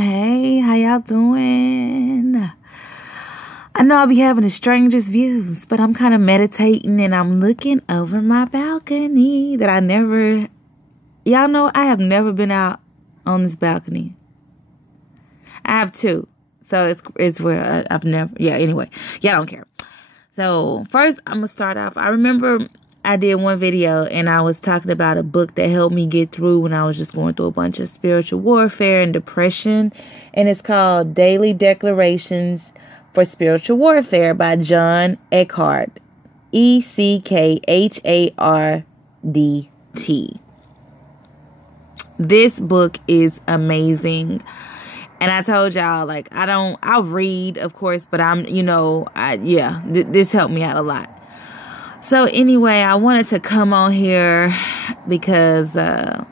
Hey, how y'all doing? I know I'll be having the strangest views, but I'm kind of meditating and I'm looking over my balcony that y'all know I have never been out on this balcony. I have two. So it's where I've never, anyway, y'all don't care. So first I'm going to start off. I remember I did one video and I was talking about a book that helped me get through when I was just going through a bunch of spiritual warfare and depression. And it's called Daily Declarations for Spiritual Warfare by John Eckhardt. Eckhardt. This book is amazing. And I told y'all, I'll read, of course, but this helped me out a lot. So anyway, I wanted to come on here because my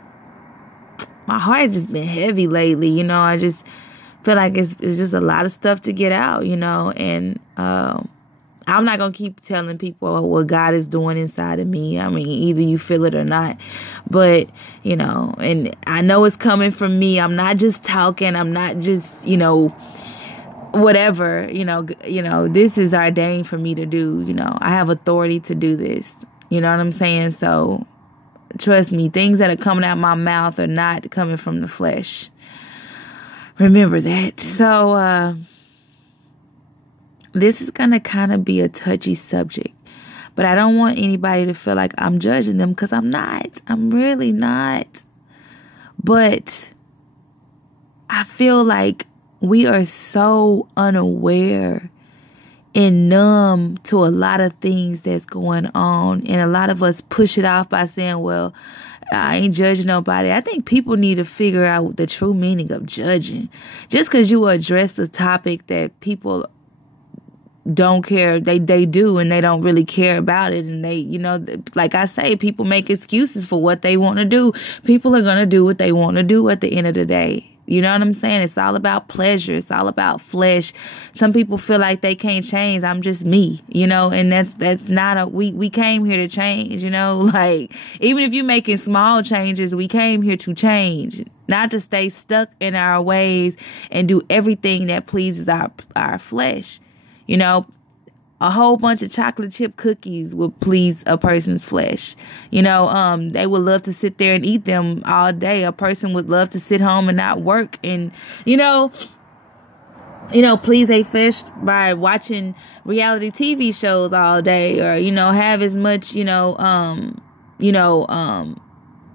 heart has just been heavy lately. I just feel like it's just a lot of stuff to get out, and I'm not going to keep telling people what God is doing inside of me. I mean, either you feel it or not. But, and I know it's coming from me. I'm not just talking. I'm not just, whatever, this is ordained for me to do. I have authority to do this. You know what I'm saying? So trust me, things that are coming out my mouth are not coming from the flesh. Remember that. So, this is going to kind of be a touchy subject, but I don't want anybody to feel like I'm judging them because I'm not. I'm really not. But I feel like we are so unaware and numb to a lot of things that's going on. And a lot of us push it off by saying, well, I ain't judging nobody. I think people need to figure out the true meaning of judging. Just because you address a topic that people don't care, they do, and they don't really care about it. And they, like I say, people make excuses for what they want to do. People are going to do what they want to do at the end of the day. You know what I'm saying? It's all about pleasure. It's all about flesh. Some people feel like they can't change. I'm just me, and that's not we came here to change, like even if you're making small changes, we came here to change, not to stay stuck in our ways and do everything that pleases our flesh. A whole bunch of chocolate chip cookies would please a person's flesh. They would love to sit there and eat them all day. A person would love to sit home and not work and, please a flesh by watching reality TV shows all day or, have as much,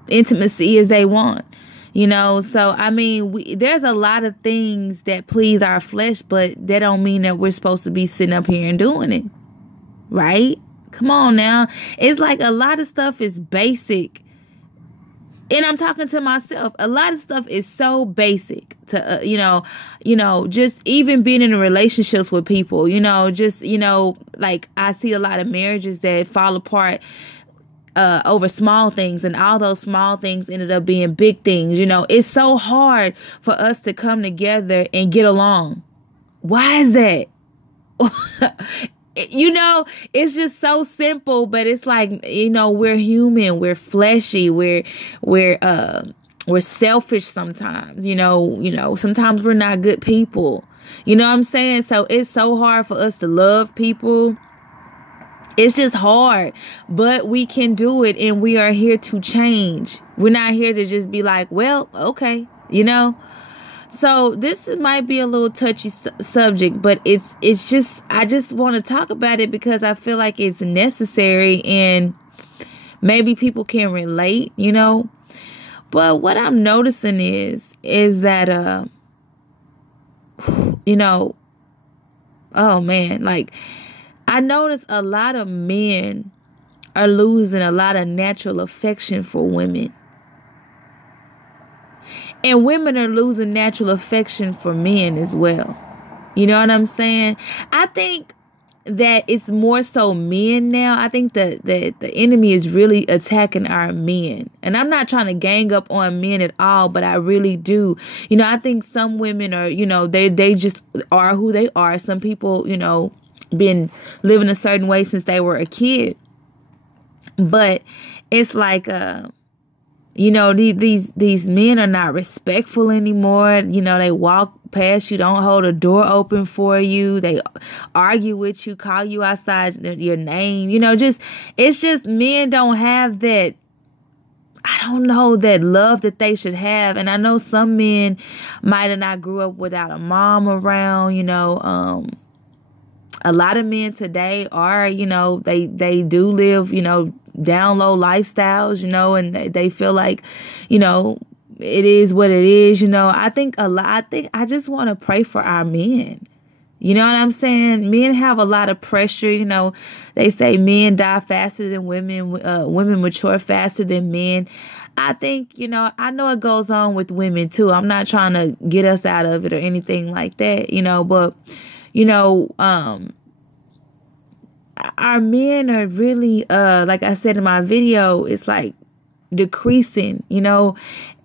intimacy as they want. So, I mean, there's a lot of things that please our flesh, but that don't mean that we're supposed to be sitting up here and doing it. Right? Come on now. It's like a lot of stuff is basic. And I'm talking to myself. A lot of stuff is so basic to, just even being in relationships with people, like I see a lot of marriages that fall apart over small things, and all those small things ended up being big things. It's so hard for us to come together and get along. Why is that? It's just so simple, but it's like, we're human, we're fleshy, we're selfish sometimes, sometimes we're not good people. You know what I'm saying? So it's so hard for us to love people. It's just hard, but we can do it, and we are here to change. We're not here to just be like, well, okay, So this might be a little touchy subject, but it's just, I just want to talk about it because I feel like it's necessary and maybe people can relate, But what I'm noticing is that, oh man, I notice a lot of men are losing a lot of natural affection for women. And women are losing natural affection for men as well. You know what I'm saying? I think that it's more so men now. I think that the enemy is really attacking our men. And I'm not trying to gang up on men at all, but I really do. I think some women are, they just are who they are. Some people, been living a certain way since they were a kid. But it's like You know, these men are not respectful anymore. You know, they walk past you, don't hold a door open for you. They argue with you, call you outside your name. You know, it's just men don't have that, I don't know, that love that they should have. And I know some men might have not grew up without a mom around, you know. A lot of men today are, you know, they do live, you know, down low lifestyles, you know, and they feel like, you know, it is what it is, you know. I just want to pray for our men. You know what I'm saying? Men have a lot of pressure. You know, they say men die faster than women. Women mature faster than men. I think, you know, I know it goes on with women too. I'm not trying to get us out of it or anything like that, you know, but, you know, our men are really, like I said in my video, it's like decreasing, you know,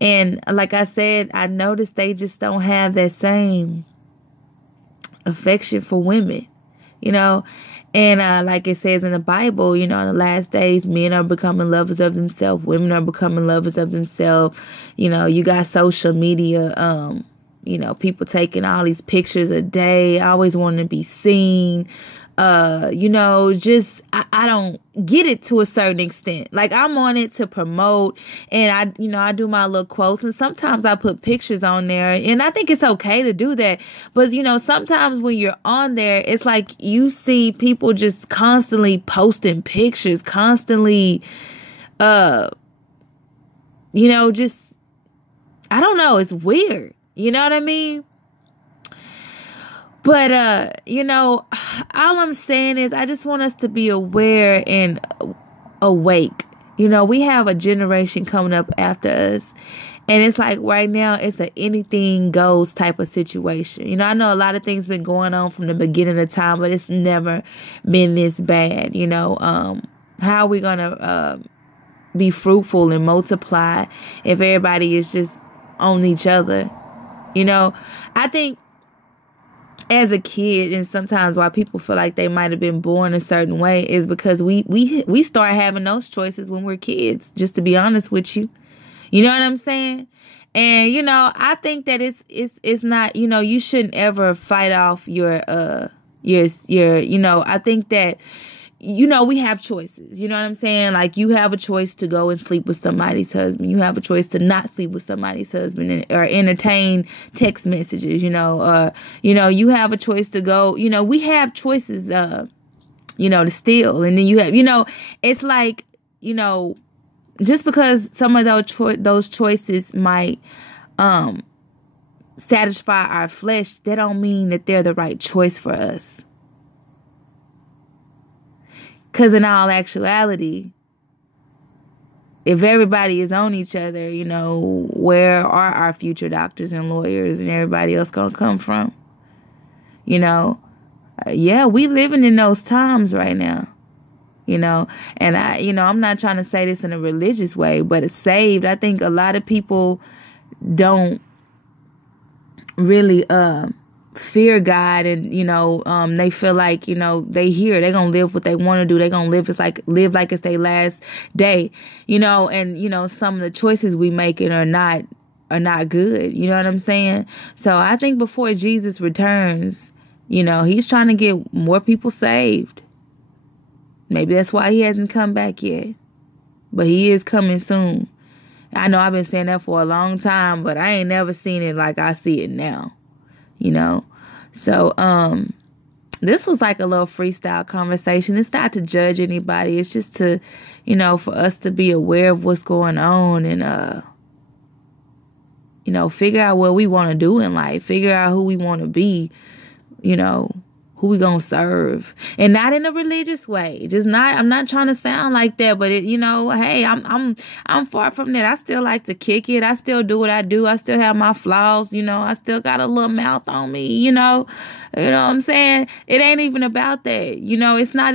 and like I said, I noticed they just don't have that same affection for women, you know. And like it says in the Bible, you know, in the last days, men are becoming lovers of themselves, women are becoming lovers of themselves. You know, you got social media, you know, people taking all these pictures a day, always wanting to be seen. You know, just, I don't get it to a certain extent. Like, I'm on it to promote, and I do my little quotes, and sometimes I put pictures on there, and I think it's okay to do that. But, you know, sometimes when you're on there, it's like you see people just constantly posting pictures, constantly, you know, just, I don't know, it's weird. You know what I mean? But, you know, all I'm saying is I just want us to be aware and awake. You know, we have a generation coming up after us. And it's like right now it's a anything goes type of situation. You know, I know a lot of things been going on from the beginning of time, but it's never been this bad. You know, how are we going to be fruitful and multiply if everybody is just on each other? You know, I think as a kid, and sometimes why people feel like they might have been born a certain way is because we start having those choices when we're kids, just to be honest with you. You know what I'm saying? And, you know, I think that it's not, you know, you shouldn't ever fight off your, you know, I think that, you know, we have choices. You know what I'm saying? Like, you have a choice to go and sleep with somebody's husband. You have a choice to not sleep with somebody's husband or entertain text messages, you know, you have a choice to go, you know, we have choices, you know, to steal. And then you have, you know, it's like, you know, just because some of those choices might, satisfy our flesh, that don't mean that they're the right choice for us. Because in all actuality, if everybody is on each other, you know, where are our future doctors and lawyers and everybody else going to come from? You know, yeah, we living in those times right now, you know. And I'm not trying to say this in a religious way, but it's saved. I think a lot of people don't really, fear God, and you know, they feel like, you know, they're gonna live what they want to do. They're gonna live like it's their last day, you know. And you know, some of the choices we making are not good. You know what I'm saying? So I think before Jesus returns, you know, he's trying to get more people saved. Maybe that's why he hasn't come back yet, but he is coming soon. I know I've been saying that for a long time, but I ain't never seen it like I see it now. You know, so this was like a little freestyle conversation. It's not to judge anybody. It's just to, you know, for us to be aware of what's going on and, you know, figure out what we want to do in life, figure out who we want to be, you know, who we gonna serve, and not in a religious way. I'm not trying to sound like that, but you know, hey, I'm far from that. I still like to kick it. I still do what I do. I still have my flaws. You know, I still got a little mouth on me. You know what I'm saying? It ain't even about that. You know, it's not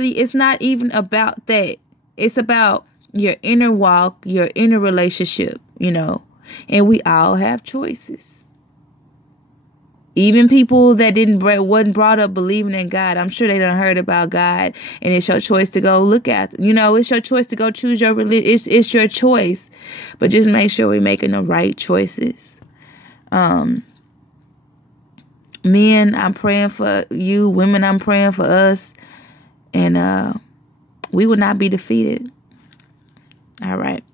even about that. It's about your inner walk, your inner relationship. You know, and we all have choices. Even people that wasn't brought up believing in God, I'm sure they done heard about God, and it's your choice to go look at. It's your choice to go choose your religion. It's your choice, but just make sure we're making the right choices. Men, I'm praying for you. Women, I'm praying for us, and we will not be defeated. All right.